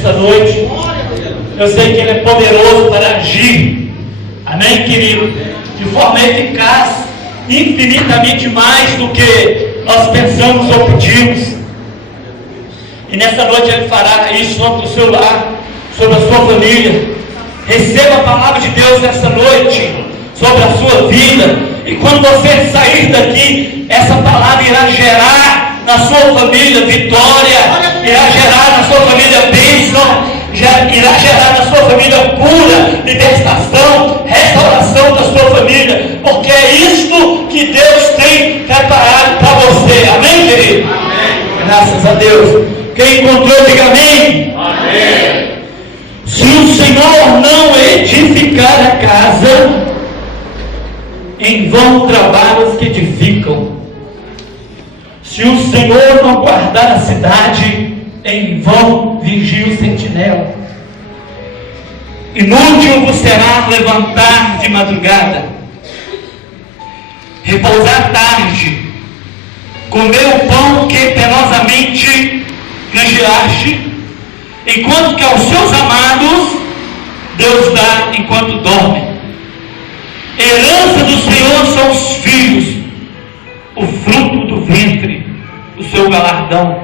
nesta noite. Eu sei que Ele é poderoso para agir, amém, querido? De forma eficaz, infinitamente mais do que nós pensamos ou pedimos. E nessa noite Ele fará isso sobre o seu lar, sobre a sua família. Receba a palavra de Deus nessa noite, sobre a sua vida. E quando você sair daqui, essa palavra irá gerar na sua família vitória, irá gerar na sua família bênção, irá gerar na sua família cura, libertação, restauração da sua família, porque é isto que Deus tem preparado para você. Amém, querido? Amém. Graças a Deus. Quem encontrou, diga amém. Amém. Se o Senhor não edificar a casa, em vão trabalham os que edificam. Se o Senhor não guardar a cidade, em vão vigia o sentinela. Inútil vos será levantar de madrugada, repousar tarde, comer o pão que penosamente granjeaste, enquanto que aos seus amados Deus dá enquanto dorme. Herança do Senhor são os filhos, o fruto do ventre, o seu galardão.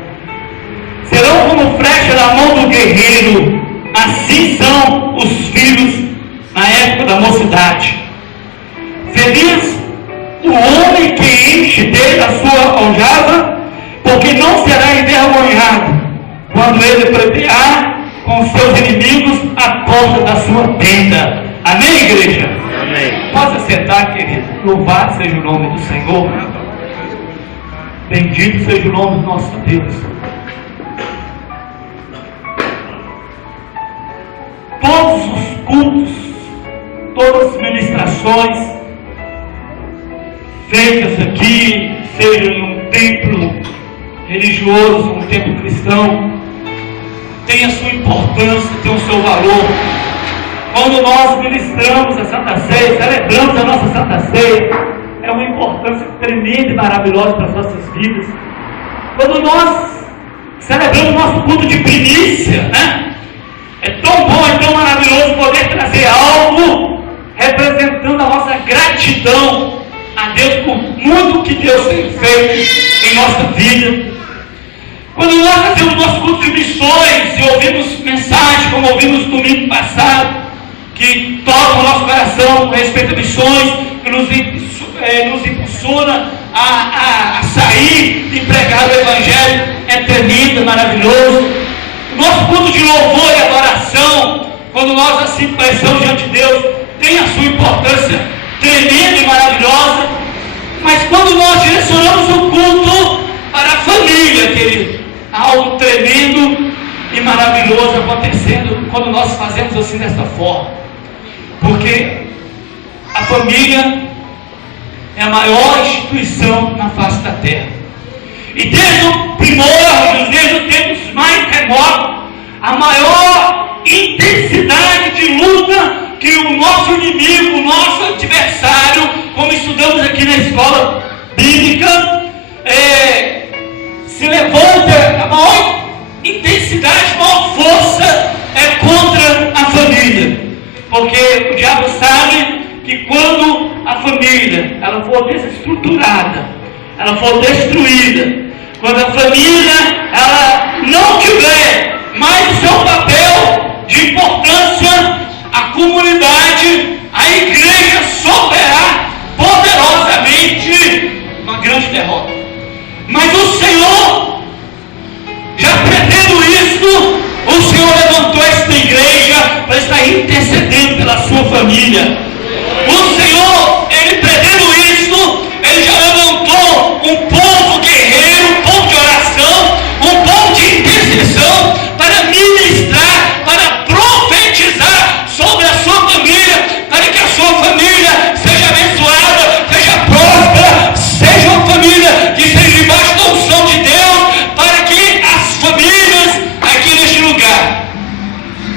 Serão como flecha na mão do guerreiro, assim são os filhos na época da mocidade. Feliz o homem que enche dele a sua aljava, porque não será envergonhado quando ele pleitear com os seus inimigos a porta da sua tenda. Amém, igreja? Amém. Possa sentar, querido. Louvado seja o nome do Senhor. Bendito seja o nome do nosso Deus. Todos os cultos, todas as ministrações feitas aqui, seja em um templo religioso, um templo cristão, tem a sua importância, tem o seu valor. Quando nós ministramos a Santa Ceia, celebramos a nossa Santa Ceia, é uma importância tremenda e maravilhosa para as nossas vidas. Quando nós celebramos o nosso culto de primícia, né? É tão bom, é tão maravilhoso poder trazer algo representando a nossa gratidão a Deus por muito que Deus tem feito em nossa vida. Quando nós fazemos nosso culto de missões e ouvimos mensagens, como ouvimos no domingo passado, que tocam o nosso coração a respeito de missões, que nos impulsiona a sair e pregar o Evangelho, é tremendo, é maravilhoso. O nosso culto de louvor e adoração, quando nós assim prestamos diante de Deus, tem a sua importância tremenda e maravilhosa. Mas quando nós direcionamos o culto para a família, querido, algo tremendo e maravilhoso acontecendo quando nós fazemos assim dessa forma. Porque a família é a maior instituição na face da terra. E desde o primórdio, desde os tempos mais remotos, a maior intensidade de luta que o nosso inimigo, o nosso adversário, como estudamos aqui na escola bíblica, se levanta, a maior intensidade, a maior força é contra a família. Porque o diabo sabe que quando a família ela for desestruturada, ela for destruída, quando a família ela não tiver mais o seu papel de importância, a comunidade, a igreja sofrerá poderosamente uma grande derrota. Mas o Senhor, já prevendo isso, o Senhor levantou esta igreja para estar intercedendo pela sua família. O Senhor, Ele prevendo isso, Ele já levantou um povo guerreiro, um povo de oração, um povo de intercessão para ministrar, para profetizar sobre a sua família, para que a sua família seja abençoada, seja próspera, seja uma família que esteja debaixo da unção de Deus, para que as famílias aqui neste lugar,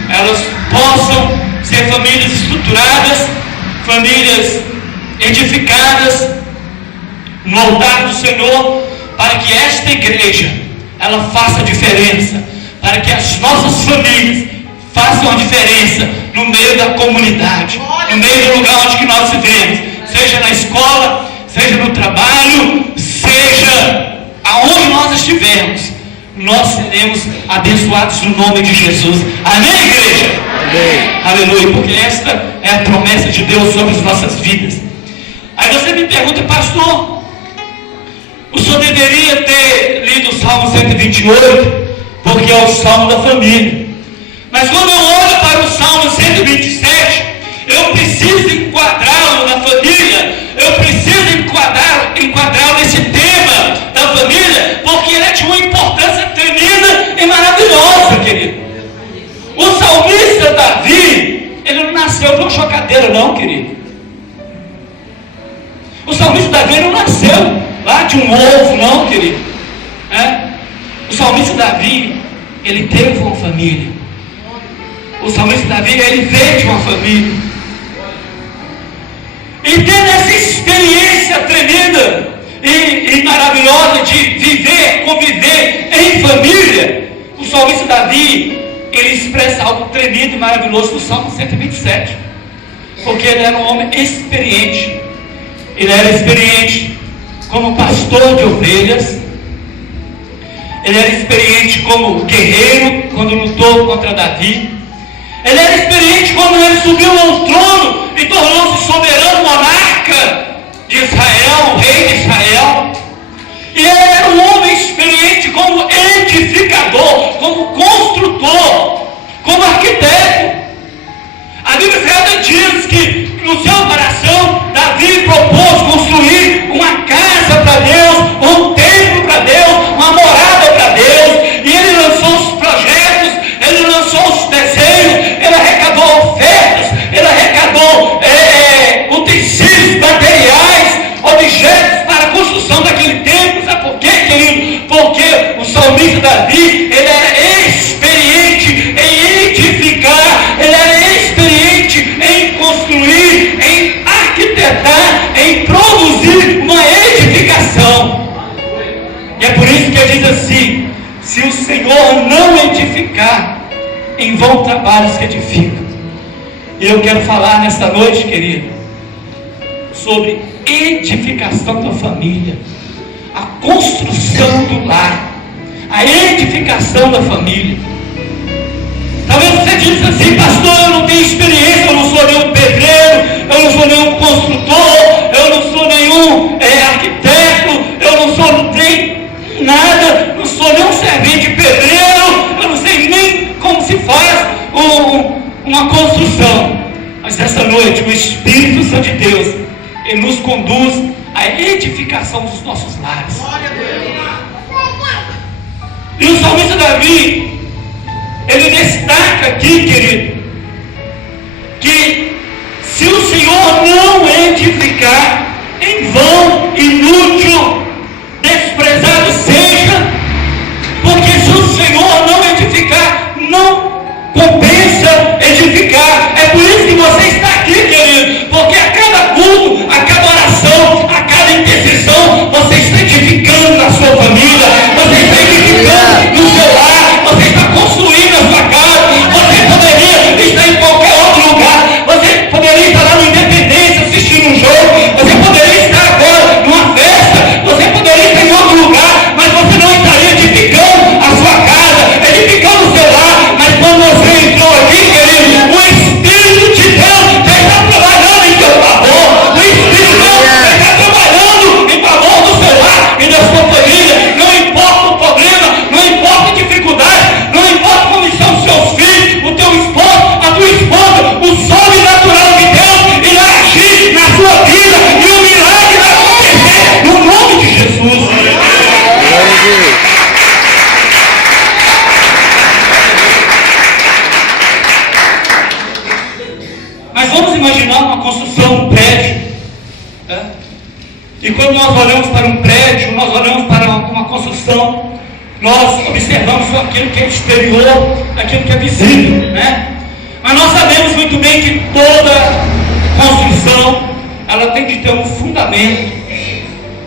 elas possam ser famílias estruturadas, famílias edificadas no altar do Senhor, para que esta igreja ela faça diferença, para que as nossas famílias façam a diferença no meio da comunidade, no meio do lugar onde que nós vivemos, seja na escola, seja no trabalho, seja aonde nós estivermos, nós seremos abençoados no nome de Jesus. Amém, igreja? Amém. Aleluia, porque esta é a promessa de Deus sobre as nossas vidas. Aí você me pergunta, pastor, o senhor deveria ter lido o Salmo 128, porque é o Salmo da família. Mas quando eu olho para o Salmo 127, eu preciso enquadrá-lo na família, eu preciso enquadrá-lo nesse tema da família, porque ele é de uma importância tremenda e maravilhosa, querido. O salmista Davi, ele não nasceu de uma chocadeira não, querido. O salmista Davi não nasceu lá de um ovo não, querido. O salmista Davi, ele teve uma família. O salmista Davi, ele veio de uma família. E tendo essa experiência tremenda e maravilhosa de viver, conviver em família, o salmista Davi, ele expressa algo tremendo e maravilhoso no Salmo 127. Porque ele era um homem experiente. Ele era experiente como pastor de ovelhas. Ele era experiente como guerreiro quando lutou contra Davi. Ele era experiente quando ele subiu ao trono e tornou-se soberano monarca de Israel, o rei de Israel. E ele era um homem experiente como edificador, como construtor, como arquiteto. A Bíblia Sagrada diz que no seu coração Davi propôs construir uma casa para Deus, um templo para Deus, uma morada para Deus. E ele lançou os projetos, ele lançou os desejos, ele arrecadou ofertas, ele arrecadou utensílios, materiais, objetos para a construção daquele templo. Sabe por quê, querido? Porque o salmista Davi, ele era experiente em edificar, ele era experiente em construir, em arquitetar, em produzir uma edificação. E é por isso que ele diz assim: se o Senhor não edificar, em vão trabalhos que edificam. E eu quero falar nesta noite, querido, sobre edificação da família, a construção do lar, a edificação da família. Talvez você diga assim: pastor, eu não tenho experiência, eu não sou nenhum pedreiro, eu não sou nenhum construtor, eu não sou nenhum arquiteto, eu não sou nem nada, não sou nenhum servente de pedreiro, eu não sei nem como se faz uma construção. Mas nessa noite o Espírito Santo de Deus, ele nos conduz à edificação dos nossos lares. E o salmista Davi, ele destaca aqui, querido, que se o Senhor não edificar, em vão, inútil, desprezado seja. Porque se o Senhor não edificar, não compensa edificar. É por isso que você está aqui, querido, porque a cada culto, a cada oração, a cada intercessão, você está edificando na sua família, você está edificando no seu lar, você está construindo a sua casa. Você poderia estar em qualquer outro lugar, você poderia estar lá no Independência assistindo um jogo, você poderia estar agora numa festa, você poderia estar em outro lugar, mas você não estaria edificando a sua casa, edificando o seu lar. Mas quando você entrou aqui, querido, o Espírito de Deus já está trabalhando em seu favor. O Espírito de Deus já está trabalhando em favor do seu lar e da sua família. Não importa o problema, não importa a dificuldade, não importa como estão os seus filhos, o teu esposo, a tua esposa, o sobrenatural de Deus irá agir na sua vida e o milagre vai acontecer no nome de Jesus. Mas vamos imaginar uma construção, um prédio, né? E quando nós olhamos para um prédio, nós olhamos para uma construção, nós observamos aquilo que é exterior, aquilo que é visível, né? Mas nós sabemos muito bem que toda construção, ela tem de ter um fundamento,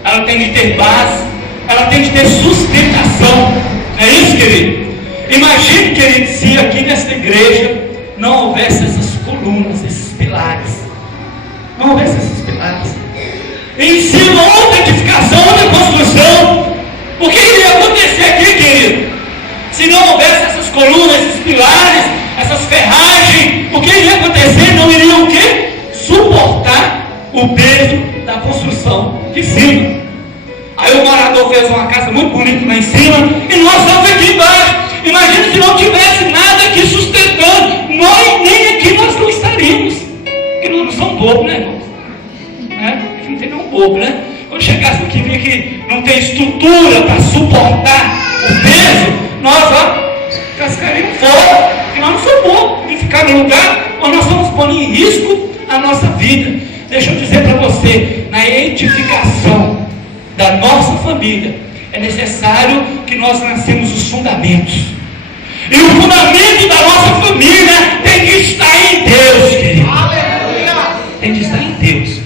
ela tem de ter base, ela tem de ter sustentação. Não é isso, querido? Imagine, querido, se aqui nesta igreja não houvesse essas colunas, esses pilares. Não houvesse esses pilares. Em cima, outra edificação, outra construção. O que iria acontecer aqui, querido? Se não houvesse essas colunas, esses pilares, essas ferragens, o que iria acontecer? Não iria o quê? Suportar o peso da construção de cima. Aí o morador fez uma casa muito bonita lá em cima e nós estamos aqui embaixo. Imagina se não tivesse nada aqui sustentando, nós nem aqui nós não estaríamos. Porque nós não somos bobos, né, irmãos? Aqui não tem nenhum bobo, né? Quando chegasse aqui e via que não tem estrutura para suportar o peso, nós cascaríamos fora, porque nós não somos bobos de ficar no lugar onde nós estamos pondo em risco a nossa vida. Deixa eu dizer para você, na edificação da nossa família, é necessário que nós lancemos os fundamentos. E o fundamento da nossa família tem que estar em Deus, querido. Aleluia. Tem que estar em Deus.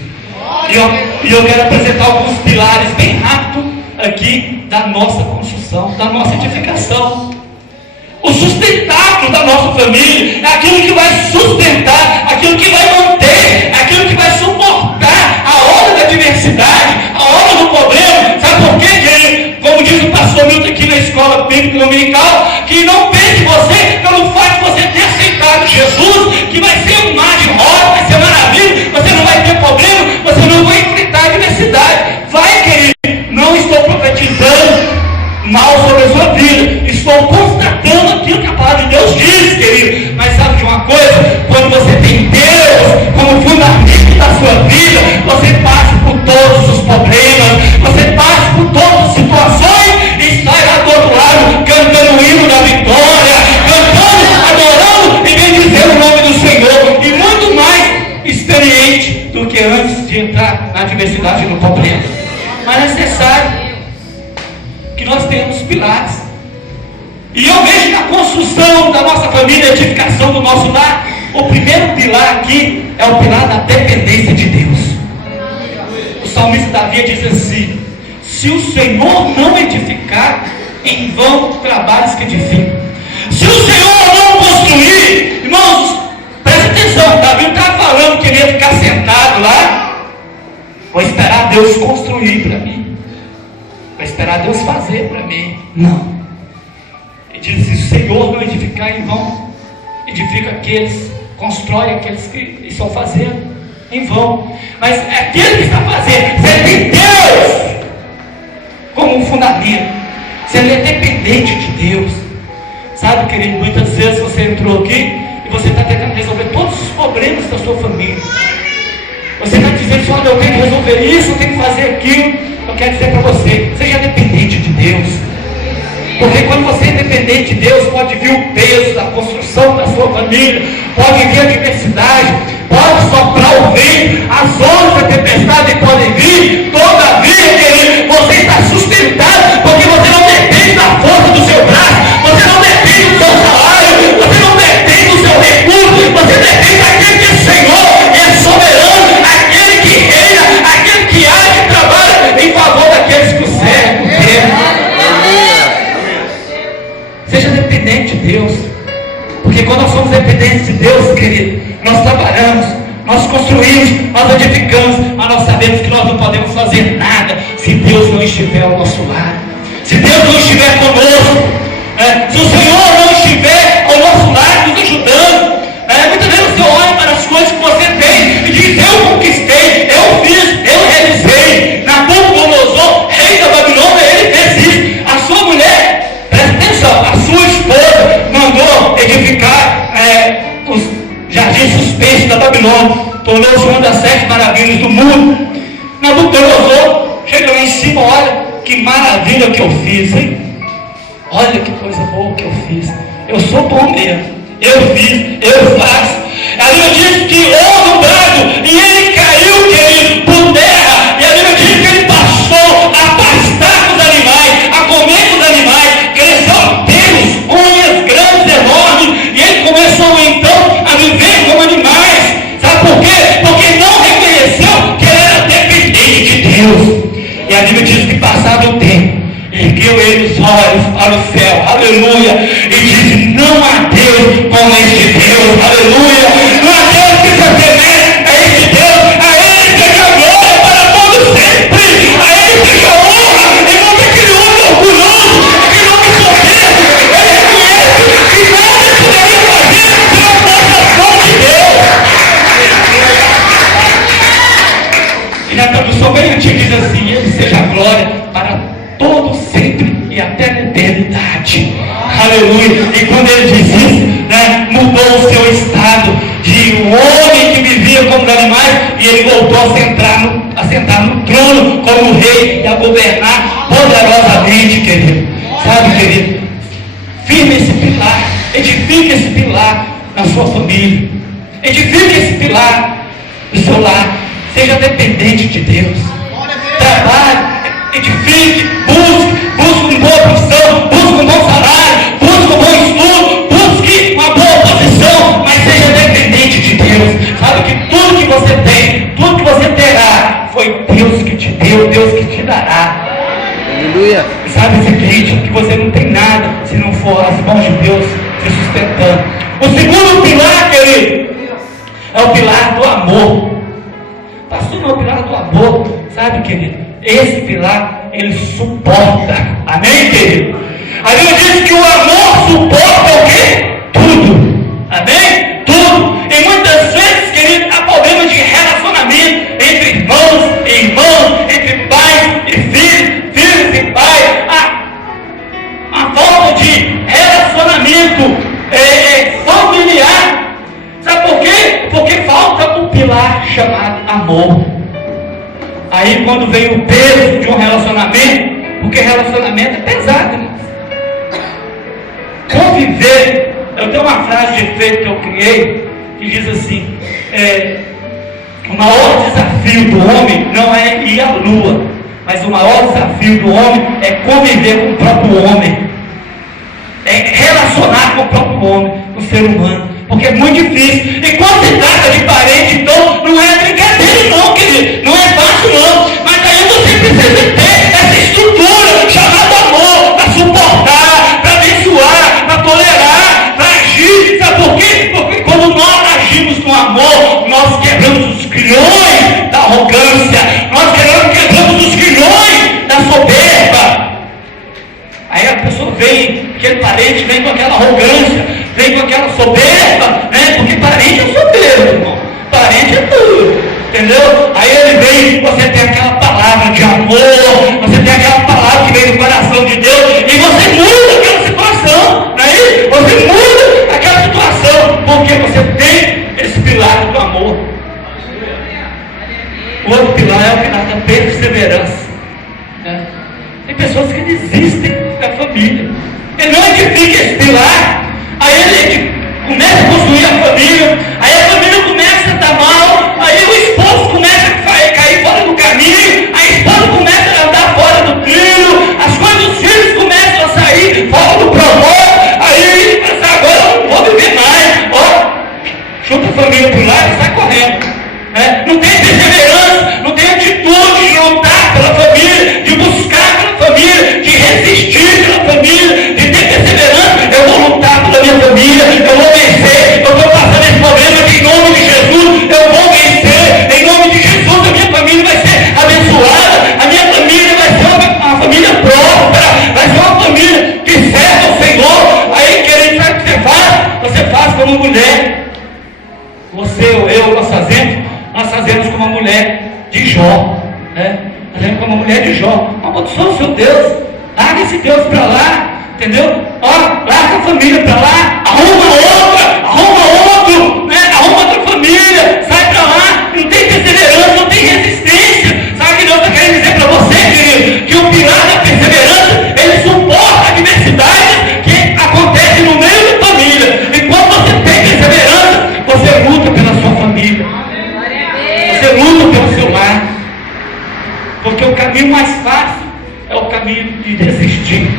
E eu quero apresentar alguns pilares bem rápido aqui da nossa construção, da nossa edificação. O sustentáculo da nossa família é aquilo que vai sustentar, aquilo que vai manter, aquilo que vai suportar a hora da adversidade, a hora do problema. Sabe por quê, querido? Como diz o pastor Milton aqui na escola bíblica dominical, que não pense você, pelo fato de você ter aceitado Jesus, que vai ser um mar de rosa, vai ser maravilha, você não vai ter problema, você não vai enfrentar a adversidade. Vai, querido, não estou profetizando mal sobre a sua vida, estou constatando aquilo que a palavra de Deus diz, querido. Mas sabe de uma coisa? Quando você tem Deus como fundamento da sua vida, você passa por todos os problemas, você passa por todas as situações e sai lá do outro lado cantando o hino da vitória, cantando, adorando e bendizendo o nome do Senhor, e muito mais experiente do que antes de entrar na adversidade e no problema. Mas é necessário que nós tenhamos pilares. E eu vejo na construção da nossa família, a edificação do nosso lar, o primeiro pilar aqui é o pilar da dependência de Deus. O salmista Davi diz assim: se o Senhor não edificar, em vão trabalhos que edificam. Se o Senhor não construir, irmãos, presta atenção, Davi não está falando que ele ia ficar sentado lá, vou esperar Deus construir para mim, vou esperar Deus fazer para mim. Não. Ele diz: se o Senhor não edificar, em vão edifica aqueles, constrói aqueles que estão fazendo, em vão. Mas aquele que está fazendo, você tem Deus como um fundamento, você é dependente de Deus. Sabe, querido, muitas vezes você entrou aqui e você está tentando resolver todos os problemas da sua família. Você está dizendo assim: olha, eu tenho que resolver isso, eu tenho que fazer aquilo. Eu quero dizer para você, seja dependente de Deus. Porque quando você é dependente de Deus, pode vir o peso da construção da sua família, pode vir a adversidade, pode soprar o vento, as ondas da tempestade podem vir. Todavia, querido, você está sustentado, porque você não depende da força do seu braço, você não depende do seu salário, você não depende do seu recurso, você depende daquele que é Senhor, que é soberano, aquele que reina, aquele que age e trabalha em favor daqueles que o servem. Seja dependente de Deus, porque quando nós somos dependentes de Deus, querido, nós trabalhamos, nós construímos, nós edificamos, mas nós sabemos que nós não podemos fazer nada se Deus não estiver ao nosso lado, se Deus não estiver conosco, se o Senhor não estiver ao nosso lado nos ajudando. Muitas vezes você olha para as coisas que você tem e diz: eu conquistei, eu fiz, eu realizei. Nabucodonosor, rei da Babilônia, ele fez isso. A sua mulher, presta atenção, a sua esposa mandou edificar os jardins suspensos da Babilônia, tornou-se uma das 7 maravilhas do mundo. Nabucodonosor chega lá em cima: olha que maravilha que eu fiz, hein? Olha que coisa boa que eu fiz. Eu sou bom mesmo, eu fiz, eu faço. A Bíblia diz que houve um brado e ele caiu, querido, por terra. E a Bíblia diz que ele passou a pastar com os animais, a comer com os animais, cresceu pelos, unhas grandes, enormes, e ele começou então a viver como animais. Sabe por quê? Porque não reconheceu que ele era dependente de Deus. E a Bíblia diz que passado o tempo, ergueu ele os olhos para o céu, aleluia, e diz: não há Deus como este Deus, aleluia, não há Deus que se assemelhe a este Deus, a Ele seja a glória para todo sempre, a Ele seja a honra, em nome daquele homem orgulhoso, aquele homem soberbo. Ele reconhece que nada poderia fazer se não fosse a ação de Deus. E na tradução bem antiga diz assim: Ele seja a glória para todo sempre e até na eternidade, aleluia. E quando ele diz isso, né, mudou o seu estado de um homem que vivia como os animais, e ele voltou a sentar no trono como rei e a governar poderosamente, querido. Sabe, querido, firme esse pilar, edifique esse pilar na sua família, edifique esse pilar no seu lar, seja dependente de Deus, trabalhe, edifique, busque uma boa profissão, busque um bom salário, busque um bom estudo, busque uma boa posição, mas seja dependente de Deus. Sabe que tudo que você tem, tudo que você terá, foi Deus que te deu, Deus que te dará. Aleluia. E sabe o seguinte, que você não tem nada se não for as mãos de Deus te sustentando. O segundo pilar, querido, é o pilar do amor. Pastor, não é o pilar do amor, sabe, querido? Esse pilar, ele suporta. Amém, querido? A Bíblia diz que o amor suporta o quê? Tudo. Amém? Tudo. E muitas vezes, querido, há problemas de relacionamento entre irmãos e irmãos, entre pais e filhos, filhos e pais. A falta de relacionamento familiar. Sabe por quê? Porque falta um pilar chamado amor. Aí quando vem o peso de um relacionamento, porque relacionamento é pesado, né? Conviver, eu tenho uma frase de efeito que eu criei, que diz assim: o maior desafio do homem não é ir à lua, mas o maior desafio do homem é conviver com o próprio homem, é relacionar com o próprio homem, com o ser humano, porque é muito difícil. E quando se trata de parente, então não é brincadeira não, querido, não é fácil não, mas aí você precisa ter essa estrutura chamada amor, para suportar, para abençoar, para tolerar, para agir. Sabe por quê? Porque quando nós agimos com amor, nós quebramos os grilhões da arrogância, nós quebramos os grilhões da soberba. Aí a pessoa vem, aquele parente vem com aquela arrogância, vem com aquela soberba, né? Porque parente é soberbo, irmão. Parente é tudo, entendeu? Aí ele vem, você tem aquela palavra de amor, você tem aquela palavra que vem do coração de Deus, e você muda aquela situação, não é isso? Você muda aquela situação, porque você tem esse pilar do amor. O outro pilar é o pilar da perseverança, né? Tem pessoas que desistem da família, ele não edifica esse pilar, aí ele começa a construir a família, aí a família começa a estar mal, aí o esposo começa a cair fora do caminho, a esposa começa a andar fora do trilho, as coisas dos filhos começam a sair fora do propósito, aí ele pensa: agora eu não vou viver mais, chuta a família para o lado e sai correndo, né? Não tem perseverança, não tem atitude de lutar pela família, de buscar pela família, de resistir pela família, de ter perseverança. Eu vou lutar pela minha família, eu vou vencer, eu estou passando esse problema aqui em nome de Jesus, eu vou vencer, em nome de Jesus a minha família vai ser abençoada, a minha família vai ser uma família próspera, vai ser uma família que serve ao Senhor. Aí, querido, sabe o que você faz? Você faz como mulher, você ou eu, nós fazemos como a mulher de Jó, né? Fazemos como a mulher de Jó: amaldiçoa o seu Deus, larga esse Deus para lá, entendeu? Larga a família para lá, arruma outro, né? Arruma outra família, sai para lá. Não tem perseverança, não tem resistência. Sabe o que Deus está querendo dizer para você, querido? Que o pilar da perseverança, ele suporta adversidades que acontecem no meio da família. E quando você tem perseverança, você luta pela sua família, você luta pelo seu lar, porque o caminho mais fácil é o caminho de desistir.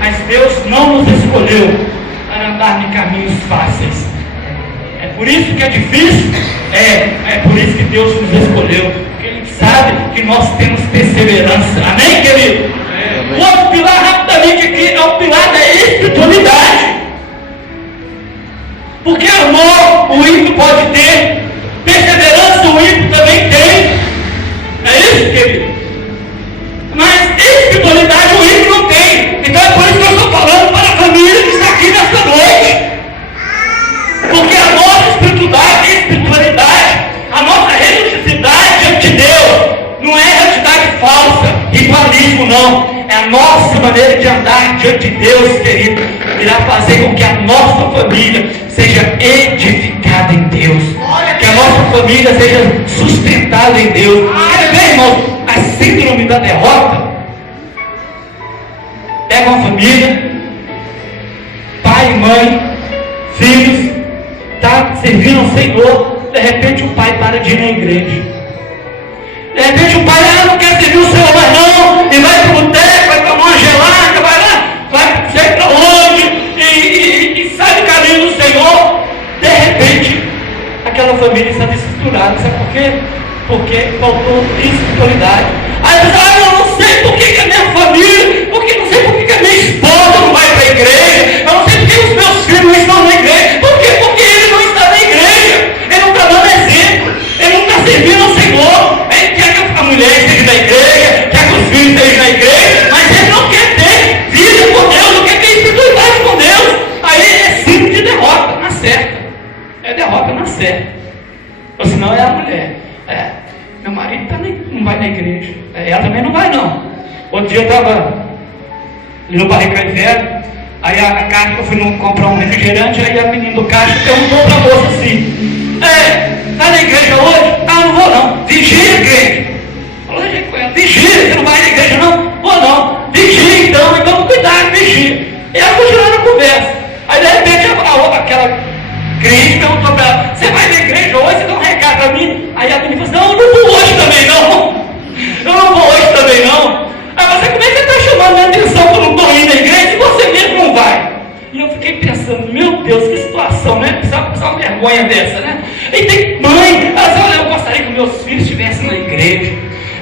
Mas Deus não nos escolheu para andar em caminhos fáceis. É por isso que é difícil, é por isso que Deus nos escolheu, porque Ele sabe que nós temos perseverança. Amém, querido? O outro pilar, rapidamente aqui, é o pilar da espiritualidade. Porque amor o ímpio pode ter, perseverança o ímpio também tem. É isso, querido? Mas espiritualidade o ímpio não tem. Então é por isso que eu estou falando para a família que está aqui nesta noite. Porque a nossa espiritualidade, a nossa religiosidade diante de Deus, não é religiosidade falsa, ritualismo não. É a nossa maneira de andar diante de Deus, querido. Irá fazer com que a nossa família seja edificada em Deus. Que a nossa família seja sustentada em Deus. Quer ver, irmãos, a síndrome da derrota? Pega uma família, pai, mãe, filhos, está servindo ao Senhor. De repente o pai para de ir na igreja. De repente o pai não quer servir o Senhor mais não, e vai para o boteco, vai tomar uma gelada, vai lá, vai sei para onde, e sai do caminho do Senhor. De repente, aquela família está desestruturada. Sabe por quê? Porque faltou espiritualidade. Aí você fala, eu não sei por que a minha família, porque não sei por que a minha esposa não vai para a igreja, eu não sei por que os meus filhos não estão na igreja. Por quê? Porque ele não está na igreja, ele não está dando exemplo, ele não está servindo ao Senhor. Ele quer que a mulher esteja na igreja, quer que os filhos estejam na igreja, mas ele não quer ter vida com Deus, não quer ter espiritualidade com Deus. Aí é símbolo de derrota, na certa. É derrota na certa. Ou senão é a mulher. Meu marido não vai na igreja. Ela também não vai não. Outro dia eu estava ali no Barrica Velho, aí a caixa, eu fui comprar um refrigerante, aí a menina do caixa perguntou para a moça assim, tá na igreja hoje? Ah, não vou não. Vigia a igreja. Falou com ela, vigia, você não vai na igreja não? Vou não. Vigia então cuidado, vigia. E ela continuou na conversa. Aí de repente aquela crente perguntou para ela, você vai na igreja hoje? Você dá um recado para mim? Aí a menina falou assim, não, eu não vou hoje também não. Eu não vou hoje também não. Aí você, como é que você está chamando a atenção que eu não estou indo na igreja e você mesmo não vai? E eu fiquei pensando, meu Deus, que situação, né? Precisava passar uma vergonha dessa, né? E tem mãe, ela diz, olha, eu gostaria que meus filhos estivessem na igreja.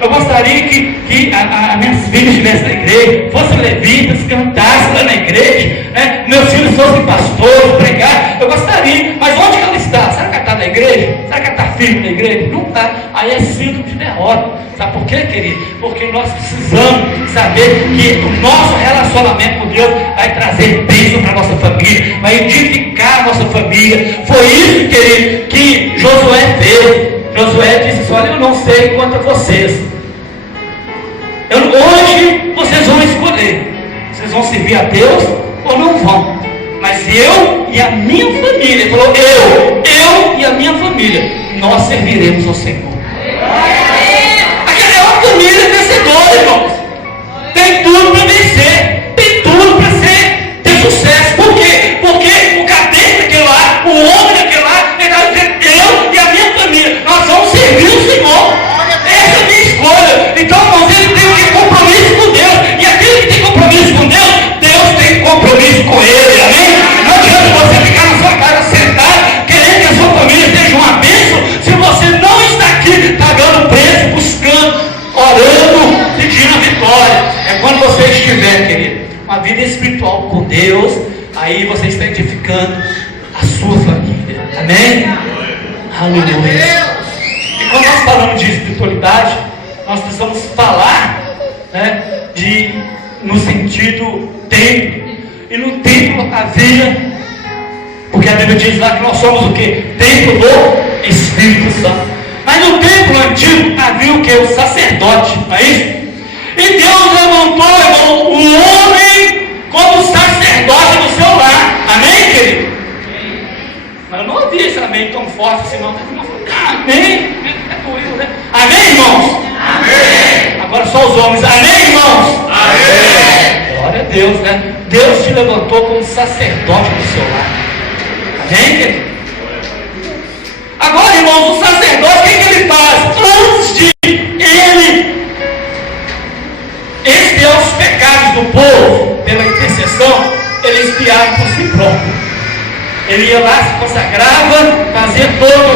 Eu gostaria que as minhas filhas estivessem na igreja, fossem levitas, cantassem lá na igreja, né? Meus filhos fossem pastores, pregar. Eu gostaria, mas onde que ela está? Será que ela está na igreja? Será que ela está firme na igreja? Não está. Aí é síndrome de derrota. Sabe por quê, querido? Porque nós precisamos saber que o nosso relacionamento com Deus vai trazer bênção para a nossa família, vai edificar a nossa família. Foi isso, querido, que Josué fez. Josué disse assim, olha, eu não sei quanto a vocês. Hoje vocês vão escolher. Vocês vão servir a Deus ou não vão. Mas eu e a minha família, ele falou, eu e a minha família, nós serviremos ao Senhor. Aquela é uma família vencedora, irmãos. Tem tudo para vencer. Tem tudo para ter sucesso. Por quê? Porque o cabeça daquele lá, o homem daquele lá, ele está dizendo, eu e a minha família, nós vamos servir o Senhor. Essa é a minha escolha. Então, irmãos, ele tem que ter compromisso com Deus. E aquele que tem compromisso com Deus, Deus tem compromisso com ele. Amém? Não adianta você ficar na sua casa sentado, querendo que a sua família seja uma bênção, se você não está aqui pagando preço, buscando, orando, pedindo a vitória. É quando você estiver, querido, uma vida espiritual com Deus, aí você está edificando a sua família. Amém? Aleluia. E quando nós falamos de espiritualidade, nós precisamos falar, né, no sentido templo. E no templo havia, porque a Bíblia diz lá que nós somos o quê? Templo do Espírito Santo. Mas no templo antigo havia o quê? O sacerdote, não é isso? E Deus levantou, irmão, o homem como sacerdote do seu lar. Amém, querido? Mas eu não ouvi esse amém tão forte assim, não. Amém? É doído, né? Amém, irmãos? Amém. Agora só os homens. Amém, irmãos? Amém. Glória a Deus, né? Deus te levantou como sacerdote do seu lar. Amém, querido? Agora, irmãos, o sacerdote, o que ele faz? Antes de ele expiar os pecados do povo pela intercessão, ele expiava por si próprio. Ele ia lá, se consagrava, fazia todo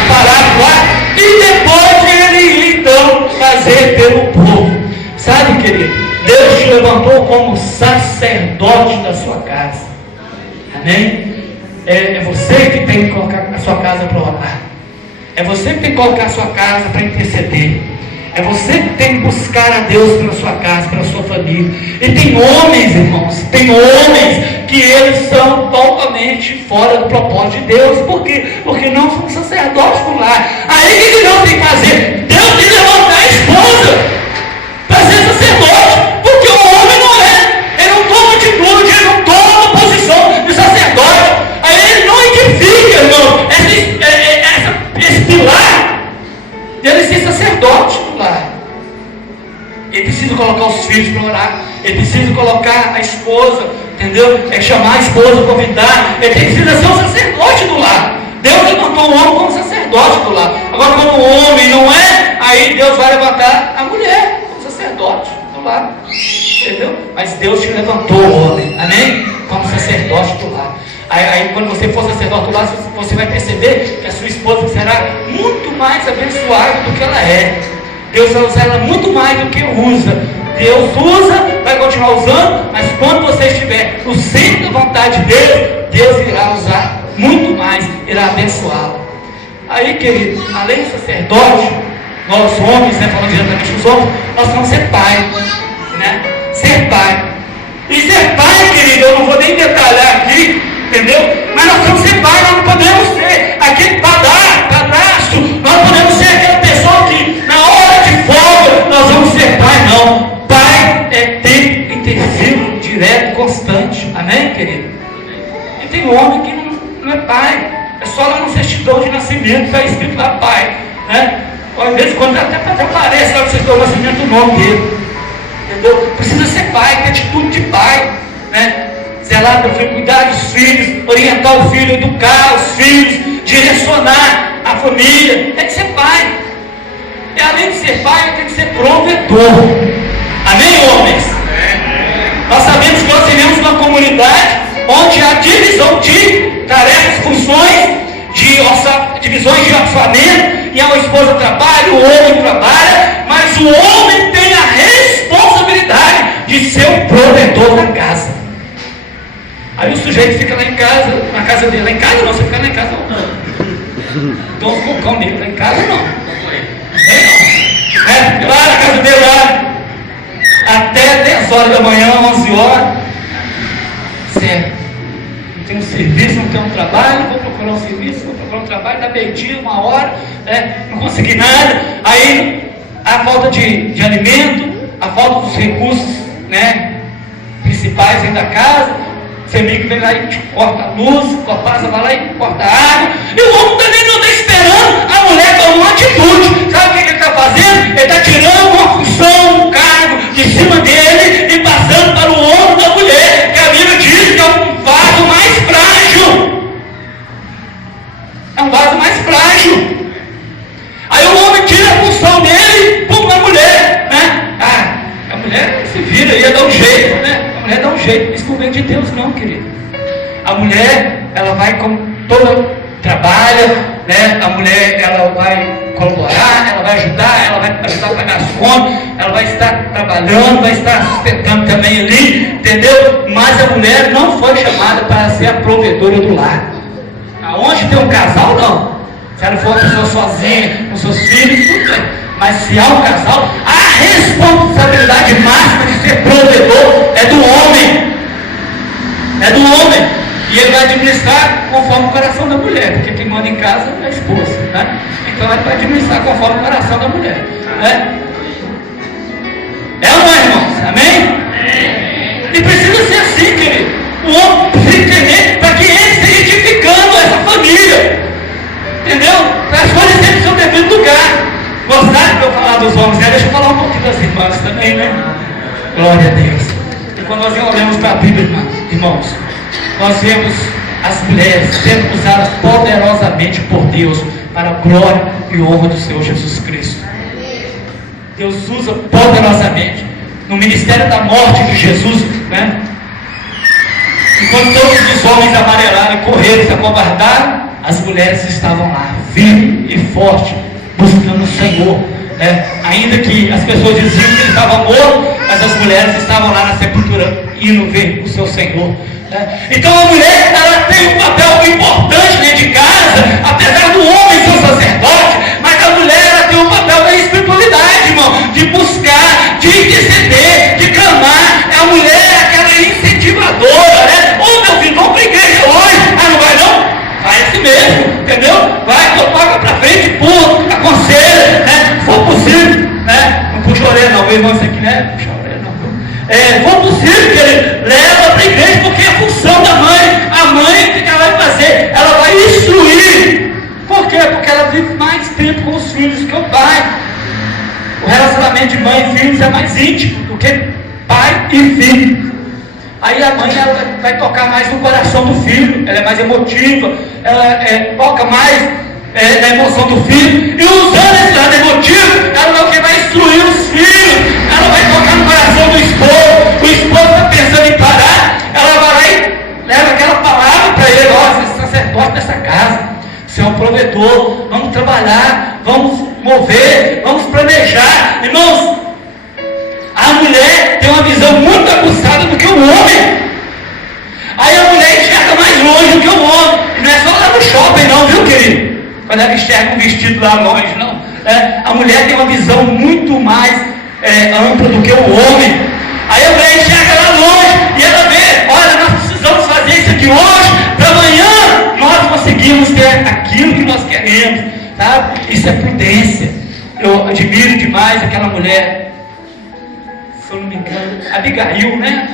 aparato lá, e depois ele ia então fazer pelo povo. Sabe, querido? Deus te levantou como sacerdote da sua casa. Amém? É você que tem que colocar a sua casa para orar. É você que tem que colocar a sua casa para interceder. É você que tem que buscar a Deus pela sua casa, pela sua família. E tem homens, irmãos, tem homens que eles são totalmente fora do propósito de Deus. Por quê? Porque não são sacerdotes do lar. Aí o que Deus tem que fazer? Deus tem que levantar a esposa para ser sacerdote. Porque o homem não é. Ele não toma atitude, ele não toma posição de sacerdote. Aí ele não edifica, irmão, esse pilar. Ele ser sacerdote do lar. Ele precisa colocar os filhos para orar. Ele precisa colocar a esposa, entendeu? Chamar a esposa, convidar. Ele precisa ser um sacerdote do lar. Deus levantou o homem como sacerdote do lar. Agora, como o homem não é, aí Deus vai levantar a mulher como sacerdote do lar. Entendeu? Mas Deus te levantou o homem, amém? Como sacerdote do lar. Aí quando você for sacerdote do lar, você vai perceber que a sua esposa será muito mais abençoada do que ela é. Deus vai usar ela muito mais do que usa. Deus usa, vai continuar usando, mas quando você estiver no centro da vontade de Deus, Deus irá usar muito mais, irá abençoá-la. Aí, querido, além do sacerdote, nós homens, falando diretamente dos homens, nós vamos ser pai, né? Ser pai. E ser pai, querido, eu não vou nem detalhar aqui, entendeu? Mas nós vamos ser pai, nós não podemos ser aquele padrasto, nós podemos ser aquela pessoa que na hora de folga nós vamos ser pai, não. Pai é tempo intensivo, direto, constante, amém, querido? E tem homem que não é pai, é só lá no certidão de nascimento, está escrito lá pai, né? Às vezes quando até aparece lá no certidão de nascimento o nome dele, entendeu? Precisa ser pai, ter atitude de pai, né? Zelar pelo filho, cuidar dos filhos, orientar o filho, educar os filhos, direcionar a família. Tem que ser pai. E além de ser pai, tem que ser provedor. Amém, homens? Nós sabemos que nós vivemos numa comunidade onde há divisão de tarefas, funções, divisões de orçamento, e a esposa trabalha, o homem trabalha, mas o homem tem a responsabilidade de ser o provedor da casa. Aí o sujeito fica lá em casa, na casa dele. Lá em casa não, você fica lá em casa não. Então ficou comigo, lá em casa não. Lá na casa dele, lá, até 10 horas da manhã, 11 horas. Certo. Não tem um serviço, não tem um trabalho, vou procurar um serviço, vou procurar um trabalho, dá meio-dia, 1 hora, não consegui nada. Aí a falta de alimento, a falta dos recursos, principais dentro da casa. Você amigo vem lá e corta a luz, a passa, vai lá e corta a água. E o homem também não está esperando a mulher tomar uma atitude. Sabe o que ele está fazendo? Ele está tirando uma função, um cargo de cima dele e passando para o ombro da mulher, que a Bíblia diz que é um vaso mais frágil. É um vaso mais frágil. Aí o homem tira a função dele e põe para a mulher, a mulher se vira, ia dar um jeito, A mulher dá um jeito, isso não vem de Deus não, querido. A mulher, ela vai como toda trabalha, A mulher, ela vai colaborar, ela vai ajudar, ela vai ajudar a pagar as contas, ela vai estar trabalhando, vai estar sustentando também ali, entendeu? Mas a mulher não foi chamada para ser a provedora do lar. Aonde tem um casal, não. Se ela for uma pessoa sozinha, com seus filhos, tudo bem. Mas se há um casal, a responsabilidade máxima de ser provedor é do homem. É do homem. E ele vai administrar conforme o coração da mulher, porque quem manda em casa é a esposa, Então ele vai administrar conforme o coração da mulher, É ou não é, irmãos? Amém? E precisa ser assim, querido. O homem precisa entender para que ele esteja edificando essa família. Entendeu? Para as coisas terem o seu devido lugar. Gostaram de eu falar dos homens, Deixa eu falar um pouquinho das irmãs também, Glória a Deus. E quando nós olhamos para a Bíblia, irmãos, nós vemos as mulheres sendo usadas poderosamente por Deus para a glória e honra do Senhor Jesus Cristo. Deus usa poderosamente no ministério da morte de Jesus, E quando todos os homens amarelaram e correram e se acovardaram, as mulheres estavam lá, firmes e fortes, buscando o Senhor. Ainda que as pessoas diziam que ele estava morto, mas as mulheres estavam lá na sepultura indo ver o seu Senhor. Então a mulher, ela tem um papel importante dentro de casa, apesar do homem ser o sacerdote, mas a mulher, ela tem um papel da espiritualidade, irmão, de buscar, de interceder, de clamar. A mulher, aquela incentivadora, né? Ô meu filho, vamos para a igreja hoje. Ah, não vai não? Vai assim mesmo, entendeu? Vai, toca para frente, pula, aconselha, né? Se for possível, né? Não puxa a orelha não, meu irmão, isso aqui, né? Puxa a orelha não. For possível que ele leva para a igreja, porque é a função da mãe. A mãe, o que ela vai fazer? Ela vai instruir. Por quê? Porque ela vive mais tempo com os filhos que o pai. O relacionamento de mãe e filhos é mais íntimo do que pai e filho. Aí a mãe, ela vai tocar mais no coração do filho, ela é mais emotiva, ela toca mais na emoção do filho, e usando esse lado emotivo, ela vai instruir os filhos, ela vai tocar no coração do esposo. O esposo está pensando em parar, ela vai lá e leva aquela palavra para ele: ó, você é sacerdote dessa casa, você é um provedor, vamos trabalhar, vamos mover, vamos planejar. Irmãos, a mulher tem uma visão muito aguçada do que o homem. Aí a mulher enxerga mais longe do que o homem. Não é só lá no shopping não, viu, querido? Quando ela enxerga um vestido lá longe, não. A mulher tem uma visão muito mais ampla do que o homem. Aí a mulher enxerga lá longe e ela vê: olha, nós precisamos fazer isso aqui hoje, para amanhã nós conseguimos ter aquilo que nós queremos, sabe? Isso é prudência. Eu admiro demais aquela mulher, se eu não me engano, Abigail, né?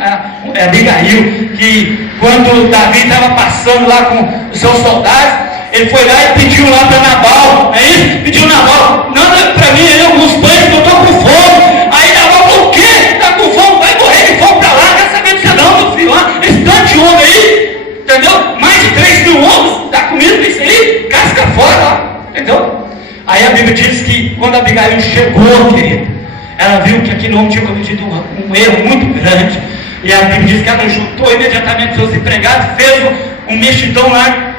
Abigail, que quando Davi estava passando lá com os seus soldados, ele foi lá e pediu lá para Nabal, é isso? Pediu Nabal: manda para mim aí alguns pães que eu estou com fome. Aí Nabal: por quê? Está com fome? Vai morrer de fome para lá, não quer saber de você não, meu filho. Esse tanto de homem aí, entendeu? Mais de 3.000 homens, dá comida para isso aí, casca fora, entendeu? Aí a Bíblia diz que quando Abigail chegou, querido, ela viu que aquele homem tinha cometido um erro muito grande. E a Bíblia diz que ela juntou imediatamente seus empregados, fez um mexidão lá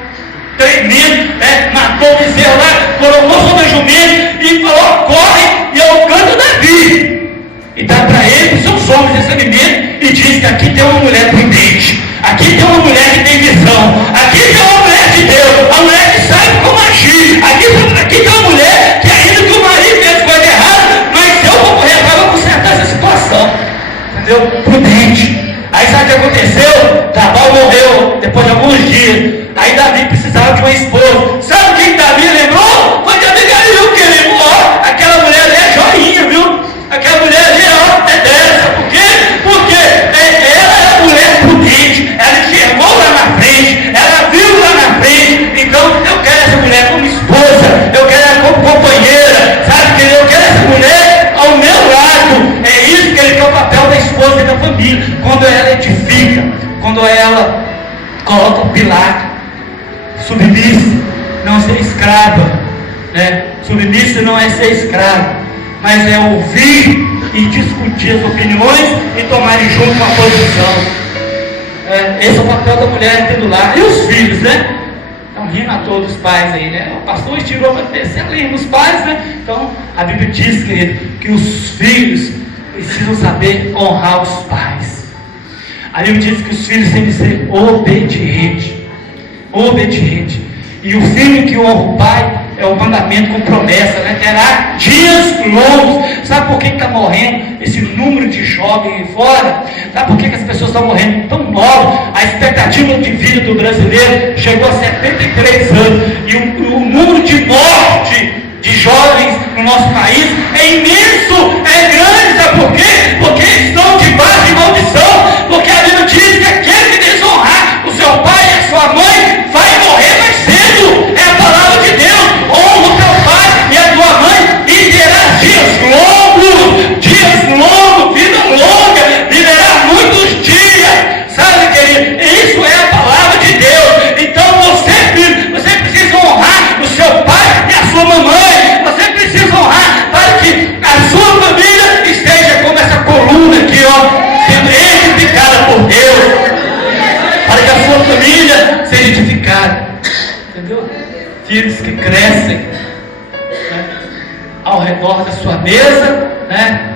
tremendo, matou o bezerro lá, colocou sobre a jumenta e falou: corre e alcança Davi. E dá para ele, para seus homens, esse alimento, e diz que aqui tem uma mulher prudente, aqui tem uma mulher que tem visão, aqui tem uma mulher de Deus, a mulher que sabe como agir, aqui tem uma mulher que, ainda que o marido fez coisa errada, mas eu vou correr agora, vou consertar essa situação, entendeu? Prudente. Aí sabe o que aconteceu? Nabal morreu depois de alguns dias. Aí Davi precisava de uma esposa. Sabe quem Davi lembrou? Foi de Abigail, querido. Ó, aquela mulher ali é joinha, viu? Aquela mulher ali é dessa. Por quê? Porque ela é a mulher prudente. Ela enxergou lá na frente, ela viu lá na frente. Então eu quero essa mulher como esposa, eu quero ela como companheira, sabe? Eu quero essa mulher ao meu lado. É isso que ele quer, o papel da esposa e da família. Quando ela edifica, quando ela coloca o pilar, submissa, não ser escrava, né? Submissa não é ser escravo, mas é ouvir e discutir as opiniões e tomarem junto uma posição. Esse é o papel da mulher dentro do lar. E os filhos, né? Estão rindo a todos os pais aí, né? O pastor estirou para descer ali nos pais, né? Então a Bíblia diz, querido, que os filhos precisam saber honrar os pais. A Bíblia diz que os filhos têm que ser obedientes. Obediente. E o filho que honra o pai é o mandamento com promessa, né? Terá dias longos. Sabe por que está morrendo esse número de jovens fora? Sabe por que as pessoas estão morrendo tão novas? A expectativa de vida do brasileiro chegou a 73 anos. E o número de morte de jovens no nosso país é imenso, é grande. Sabe por quê? Porque estão debaixo de maldição. Porque a Bíblia diz que aquele que desonrar o seu pai e a sua mãe vai morrer mais cedo. É a palavra de Deus. Honra o teu pai e a tua mãe e terás dias longos, vida longa, viverá muitos dias. Sabe, querido? Isso é a palavra de Deus. Então você, filho, você precisa honrar o seu pai e a sua mamãe. Você precisa honrar para que a sua família esteja como essa coluna aqui, ó, sendo edificada por Deus. Para que a sua família seja edificada. Entendeu? Filhos que crescem, né, ao redor da sua mesa, né,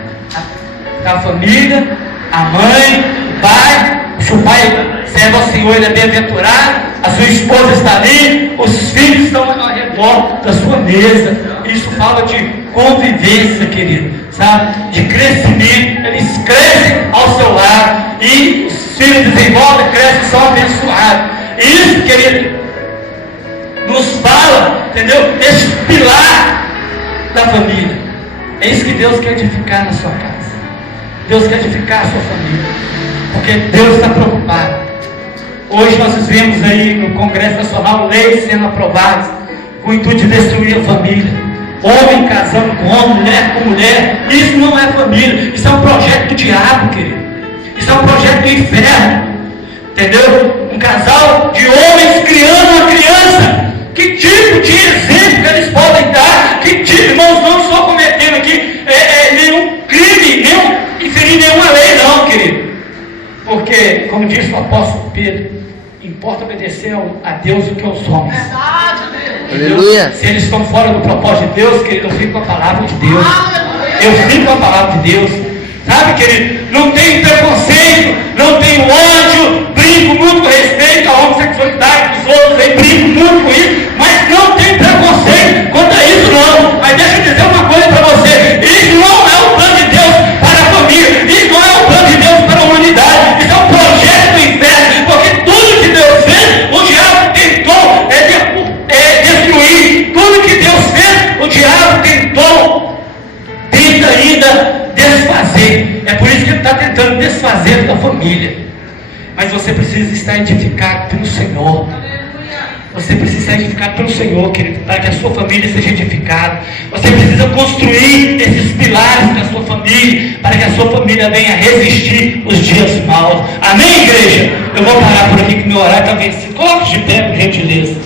A família, a mãe, o pai. Se o pai serve ao Senhor, ele é bem-aventurado. A sua esposa está ali, os filhos estão ao redor da sua mesa. Isso fala de convivência, querido, sabe? De crescimento. Eles crescem ao seu lado e os filhos desenvolvem, crescem, são abençoados. Isso, querido, nos fala, entendeu? Esse pilar da família. É isso que Deus quer edificar na sua casa. Deus quer edificar a sua família, porque Deus está preocupado. Hoje nós vemos aí no Congresso Nacional leis sendo aprovadas com o intuito de destruir a família. Homem casando com homem, mulher com mulher. Isso não é família. Isso é um projeto do diabo, querido. Isso é um projeto do inferno. Entendeu? Um casal de homens criando uma criança. Que tipo de exemplo que eles podem dar? Que tipo, irmãos, não estou cometendo aqui nenhum crime, inferir nenhuma lei, não, querido. Porque, como disse o apóstolo Pedro, importa obedecer a Deus do que aos homens. Aleluia. Se eles estão fora do propósito de Deus, querido, eu fico com a palavra de Deus. Eu fico com a palavra de Deus. Sabe, querido? Não tem preconceito, não tem ódio, brinco muito com respeito à homossexualidade dos outros, aí brinco muito com isso, mas não tem preconceito quanto a isso, não. Mas deixa eu dizer uma coisa para você: isso não é o plano de Deus para a família, isso não é o plano de Deus para a humanidade, isso é um projeto do inferno, porque tudo que Deus fez, o diabo tentou destruir. Tudo que Deus fez, o diabo tenta ainda desfazer. É por isso que ele está tentando desfazer da família. Mas você precisa estar edificado pelo Senhor. Você precisa estar edificado pelo Senhor, querido, para que a sua família seja edificada. Você precisa construir esses pilares da sua família, para que a sua família venha resistir os dias maus. Amém, igreja? Eu vou parar por aqui que meu horário está vencido. Coloque de pé, por gentileza.